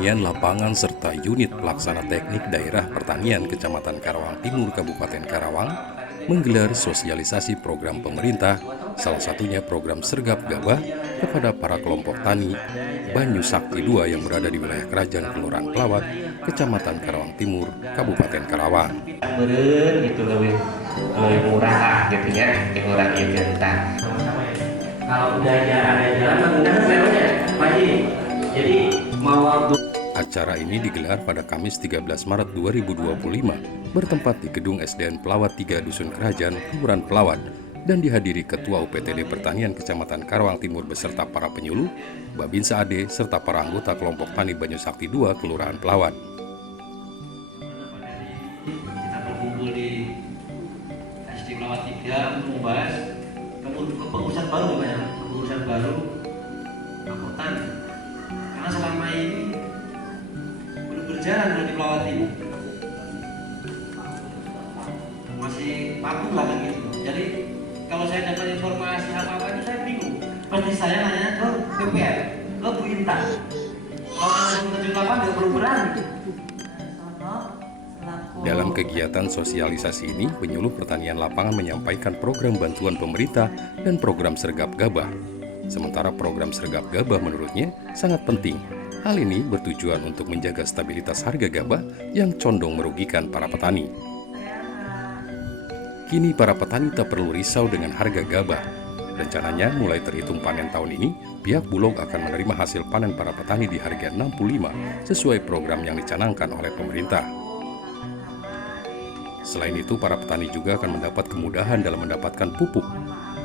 Pertanian Lapangan serta unit pelaksana teknik daerah pertanian Kecamatan Karawang Timur Kabupaten Karawang menggelar sosialisasi program pemerintah, salah satunya program Sergap Gabah kepada para kelompok tani Banyu Sakti II yang berada di wilayah Kerajaan Kelurahan Pelawat, Kecamatan Karawang Timur, Kabupaten Karawang. Beren itu lebih murah lah gitu ya, orang Jakarta. Kalau udah ada jalan menggunakan lewatnya, Pak Haji. Jadi mau Acara ini digelar pada Kamis 13 Maret 2025 bertempat di Gedung SDN Pelawat 3 Dusun Kerajaan, Kelurahan Pelawat, dan dihadiri Ketua UPTD Pertanian Kecamatan Karawang Timur beserta para penyuluh, Babinsa AD, serta para anggota kelompok tani Banyu Sakti II Kelurahan Pelawat. Kita berkumpul di SD Pelawat 3 untuk membahas kepengurusan baru, Pak ya, kepengurusan baru angkutan. Karena selama ini belum berjalan di Pelawat ini, masih vakum lah kan gitu. Jadi kalau saya dapat informasi apa-apa itu saya bingung. Pasti saya nanya ke DPR, ke Bu Intan. Kalau langsung terjun lapangan nggak perlu berani. Dalam kegiatan sosialisasi ini, penyuluh pertanian lapangan menyampaikan program bantuan pemerintah dan program Sergap Gabah. Sementara program Sergap Gabah menurutnya sangat penting. Hal ini bertujuan untuk menjaga stabilitas harga gabah yang condong merugikan para petani. Kini para petani tak perlu risau dengan harga gabah. Rencananya mulai terhitung panen tahun ini, pihak Bulog akan menerima hasil panen para petani di harga 65 sesuai program yang dicanangkan oleh pemerintah. Selain itu, para petani juga akan mendapat kemudahan dalam mendapatkan pupuk.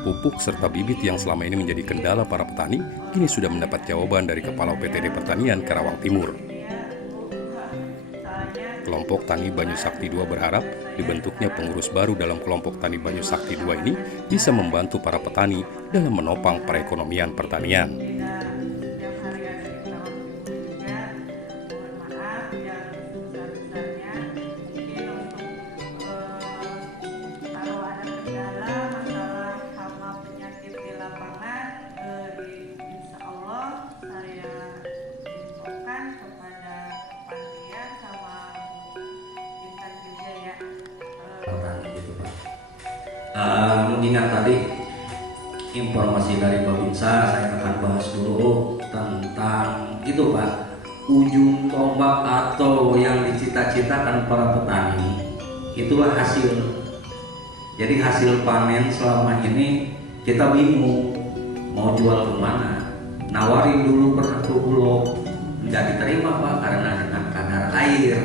Pupuk serta bibit yang selama ini menjadi kendala para petani, kini sudah mendapat jawaban dari Kepala UPTD Pertanian Karawang Timur. Kelompok Tani Banyu Sakti II berharap dibentuknya pengurus baru dalam kelompok Tani Banyu Sakti II ini bisa membantu para petani dalam menopang perekonomian pertanian. Mengingat tadi informasi dari Babinsa, saya akan bahas dulu tentang itu Pak, ujung tombak atau yang dicita-citakan para petani itulah hasil. Jadi hasil panen selama ini kita bingung mau jual kemana. Nawarin dulu pernah ke Bulog, nggak diterima Pak karena dengan kadar air.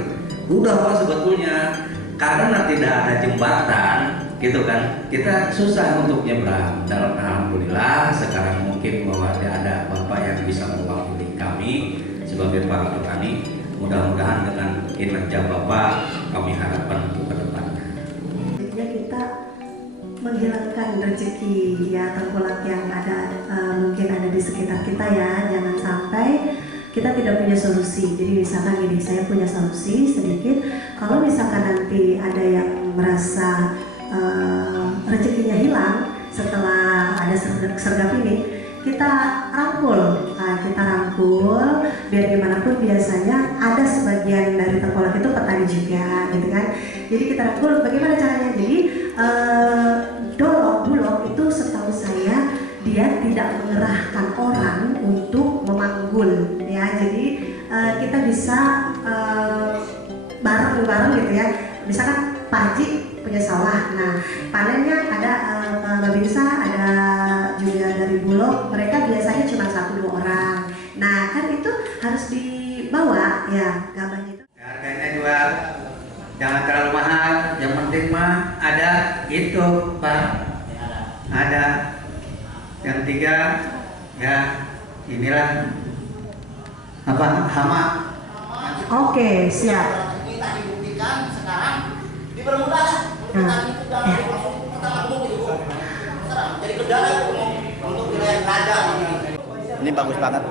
Udah Pak sebetulnya karena tidak ada jembatan gitu kan, kita susah untuk nyebrang. Dalam alhamdulillah sekarang mungkin bahwa ada Bapak yang bisa mewakili kami sebagai para petani. Mudah-mudahan dengan kinerja Bapak kami harapkan untuk ke depannya. Jadinya kita menghilangkan rezeki ya, tengkulak yang ada mungkin ada di sekitar kita ya. Jangan sampai kita tidak punya solusi. Jadi misalkan gini, saya punya solusi sedikit. Kalau misalkan nanti ada yang merasa rezekinya hilang setelah ada sergap ini, kita rangkul, biar gimana pun biasanya ada sebagian dari tengkolak itu petani juga, gitu kan. Jadi kita rangkul, bagaimana caranya? Jadi Bulog itu setahu saya dia tidak mengerahkan orang untuk memanggul, ya. Jadi kita bisa bareng-bareng gitu ya. Misalkan Pak Haji punya sawah, nah panennya ada Babinsa, ada juga dari Bulog, mereka biasanya cuma 1-2 orang. Nah kan itu harus dibawa ya gabahnya itu. Harganya jual, jangan terlalu mahal, yang penting mah ada itu Pak. Ada. Yang tiga ya inilah apa, hama. Oke, siap. Kita dibuktikan sekarang dipermudah jadi kendala untuk wilayah kerajaan ini bagus banget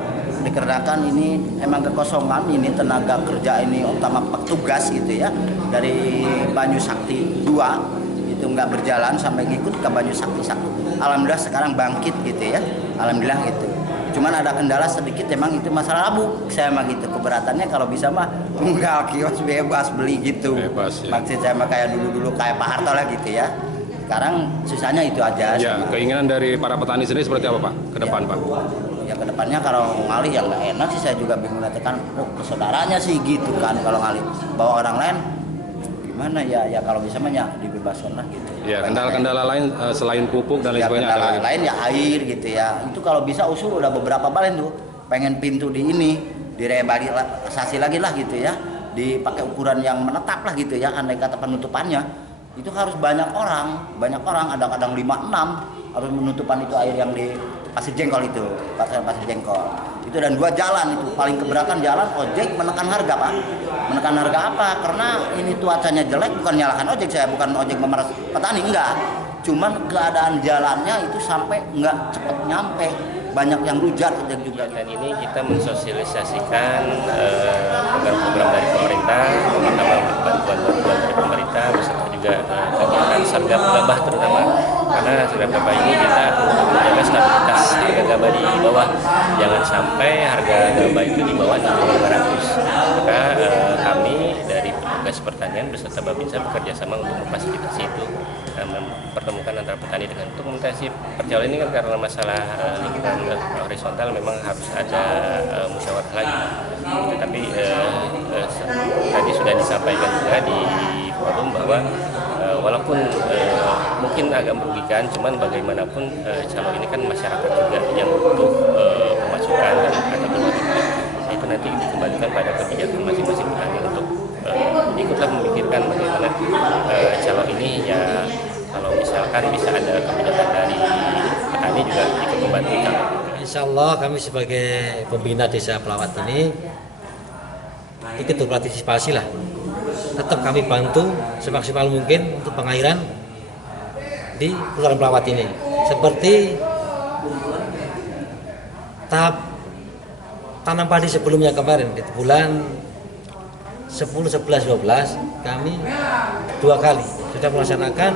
dikarenakan ini emang kekosongan ini tenaga kerja ini utama petugas gitu ya dari Banyu Sakti II itu nggak berjalan sampai ngikut ke Banyu Sakti 1. Alhamdulillah sekarang bangkit gitu ya, alhamdulillah gitu. Cuman ada kendala sedikit, emang itu masalah labu. Saya mah gitu, keberatannya kalau bisa mah tunggal kios bebas beli gitu. Bebas, ya. Maksud saya mah kayak dulu kayak Pak Harto lah gitu ya. Sekarang susahnya itu aja. Ya, keinginan dari para petani sendiri seperti apa Pak ke depan Pak? Ya kedepannya kalau ngalih yang nggak enak sih, saya juga bingung katakan, ke saudaranya sih gitu kan, kalau ngalih bawa orang lain gimana ya kalau bisa mah ya dibebaskan lah gitu. Ya, kendala-kendala lain selain pupuk dan lain Ya sebagainya ada kendala lagi. lain ya air gitu ya. Itu kalau bisa usul udah beberapa balen tuh, pengen pintu di ini direvitalisasi lagi lah gitu ya, dipakai ukuran yang menetap lah gitu ya, andai kata penutupannya itu harus banyak orang, kadang-kadang 5-6 harus menutupan itu air yang di pasir jengkol itu, pasir jengkol itu, dan 2 jalan itu paling keberatan jalan ojek menekan harga Pak. Menekan harga apa? Karena ini cuacanya jelek, bukan nyalakan ojek, saya bukan ojek memeras petani, enggak, cuman keadaan jalannya itu sampai enggak cepet nyampe, banyak yang rujak juga. Dan ini kita mensosialisasikan program-program dari pemerintah, terutama bantuan-bantuan dari pemerintah, beserta juga kegiatan sergap gabah terutama, karena sergap gabah ini kita menjaga stabilitas harga gabah di bawah, jangan sampai harga gabah itu di bawah 500. Maka kami dari petugas pertanian beserta Babinsa bekerja sama untuk memfasilitasi itu, mempertemukan antara petani dengan untuk memfasilitasi perjalanan ini kan, karena masalah lingkungan horizontal memang harus ada musyawarah lagi. Tapi tadi sudah disampaikan juga di forum bahwa walaupun mungkin agak merugikan, cuman bagaimanapun calon ini kan masyarakat juga yang butuh pemasukan dan ada keluarga. Itu nanti dikembalikan pada kebijakan masing-masing petani untuk ikutlah memikirkan bagaimana calon ini ya, kalau misalkan bisa ada kebijakan dari petani juga ikut membantu calon. Insya Allah kami sebagai pembina desa Pelawat ini ikut berpartisipasi lah. Tetap kami bantu semaksimal mungkin untuk pengairan di Kelurahan Pelawat ini. Seperti tahap tanam padi sebelumnya kemarin di bulan 10, 11, 12 kami 2 kali sudah melaksanakan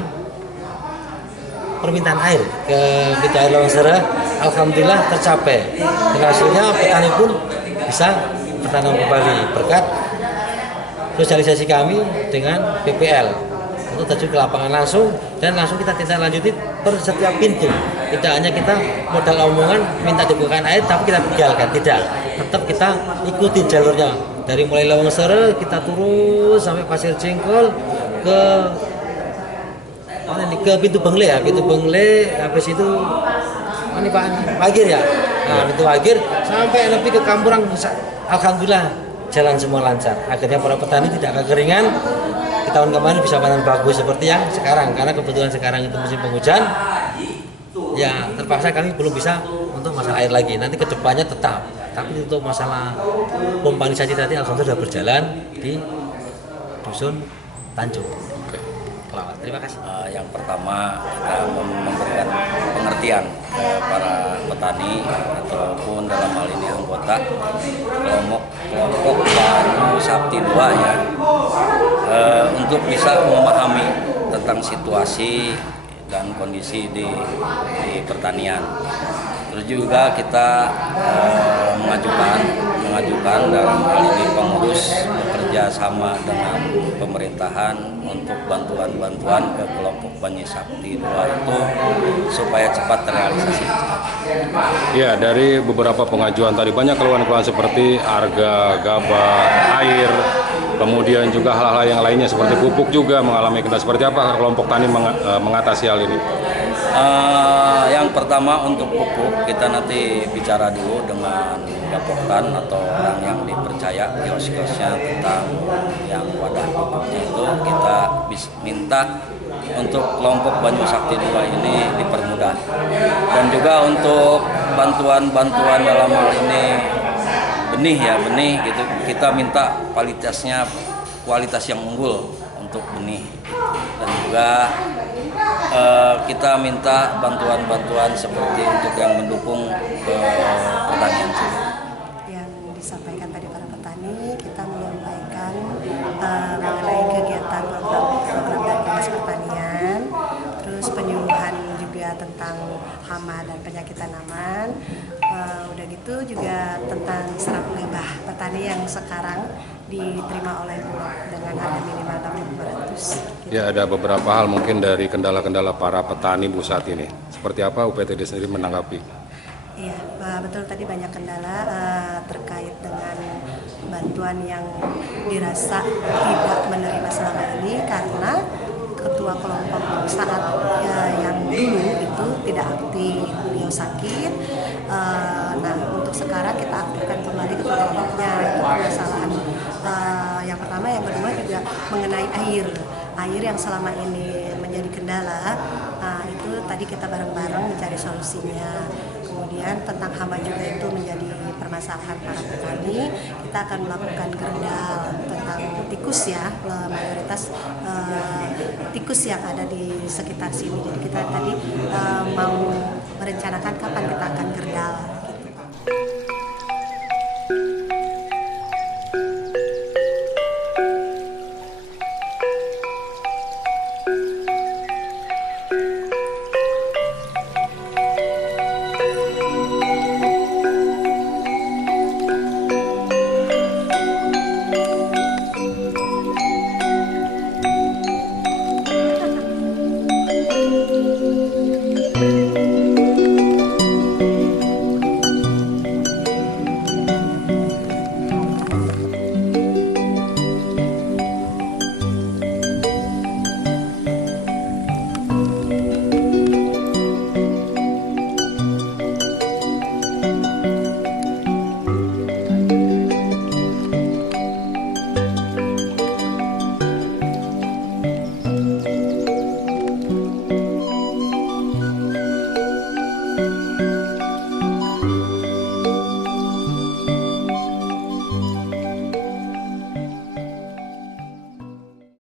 permintaan air ke pintu air Lawang Sera. Alhamdulillah tercapai. Dan hasilnya petani pun bisa bertanam kembali berkat sosialisasi kami dengan PPL untuk terjun ke lapangan langsung, dan langsung kita tindak lanjuti per setiap pintu. Tidak hanya kita modal omongan minta dibukakan air tapi kita tinggalkan, tidak. Tetap kita ikuti jalurnya dari mulai Lawang Sera kita turun sampai Pasir Jengkol ke pintu Bengle ya, pintu Bengle, habis itu ini Pak Wagir ya. Nah, pintu Wagir sampai lebih ke Kampurang. Alhamdulillah jalan semua lancar. Akhirnya para petani tidak kekeringan. Di tahun kemarin bisa panen bagus seperti yang sekarang, karena kebetulan sekarang itu musim penghujan. Ya terpaksa kami belum bisa untuk masalah air lagi. Nanti kedepannya tetap. Tapi untuk masalah pompanisasi tadi alhamdulillah sudah berjalan di dusun Tanjung. Terima kasih. Yang pertama kita memberikan pengertian para petani ataupun dalam hal ini anggota kelompok Banyu Sakti 2 ya, untuk bisa memahami tentang situasi dan kondisi di pertanian. Terus juga kita mengajukan dalam hal ini pengurus bekerja sama dengan pemerintahan untuk bantuan-bantuan ke kelompok Banyu Sakti 2 itu supaya cepat terrealisasi. Ya, dari beberapa pengajuan tadi banyak keluhan-keluhan seperti harga gabah, air, kemudian juga hal-hal yang lainnya seperti pupuk juga mengalami kendala. Seperti apa kelompok tani mengatasi hal ini? Yang pertama untuk pupuk kita nanti bicara dulu dengan Gapoktan atau orang yang dipercaya kios-kiosnya tentang yang wadah pupuknya itu, kita minta untuk kelompok Banyu Sakti 2 ini dipermudah. Dan juga untuk bantuan-bantuan dalam hal ini benih gitu, kita minta kualitas yang unggul untuk benih. Dan juga kita minta bantuan-bantuan seperti untuk yang mendukung pertanian. Yang disampaikan tadi para petani, kita menyampaikan mengenai kegiatan program dari Dinas Pertanian, terus penyuluhan juga tentang hama dan penyakit tanaman. Udah itu juga tentang serap gabah petani yang sekarang diterima oleh Bulog dengan harga minimal 6.500. Ya, ada beberapa hal mungkin dari kendala-kendala para petani Bu saat ini. Seperti apa UPTD sendiri menanggapi? Iya, betul, tadi banyak kendala terkait dengan bantuan yang dirasa tidak menerima selama ini karena ketua kelompok saat yang dulu itu tidak aktif, beliau sakit. Nah, untuk sekarang kita aktifkan kembali ketua kelompoknya. Itu permasalahan yang pertama, yang kedua juga mengenai air yang selama ini menjadi kendala. Itu tadi kita bareng-bareng mencari solusinya. Kemudian tentang hama juga itu menjadi permasalahan para petani. Kita akan melakukan gerdal tentang tikus ya, mayoritas tikus yang ada di sekitar sini. Jadi kita tadi mau merencanakan kapan kita akan gerdal. Gitu.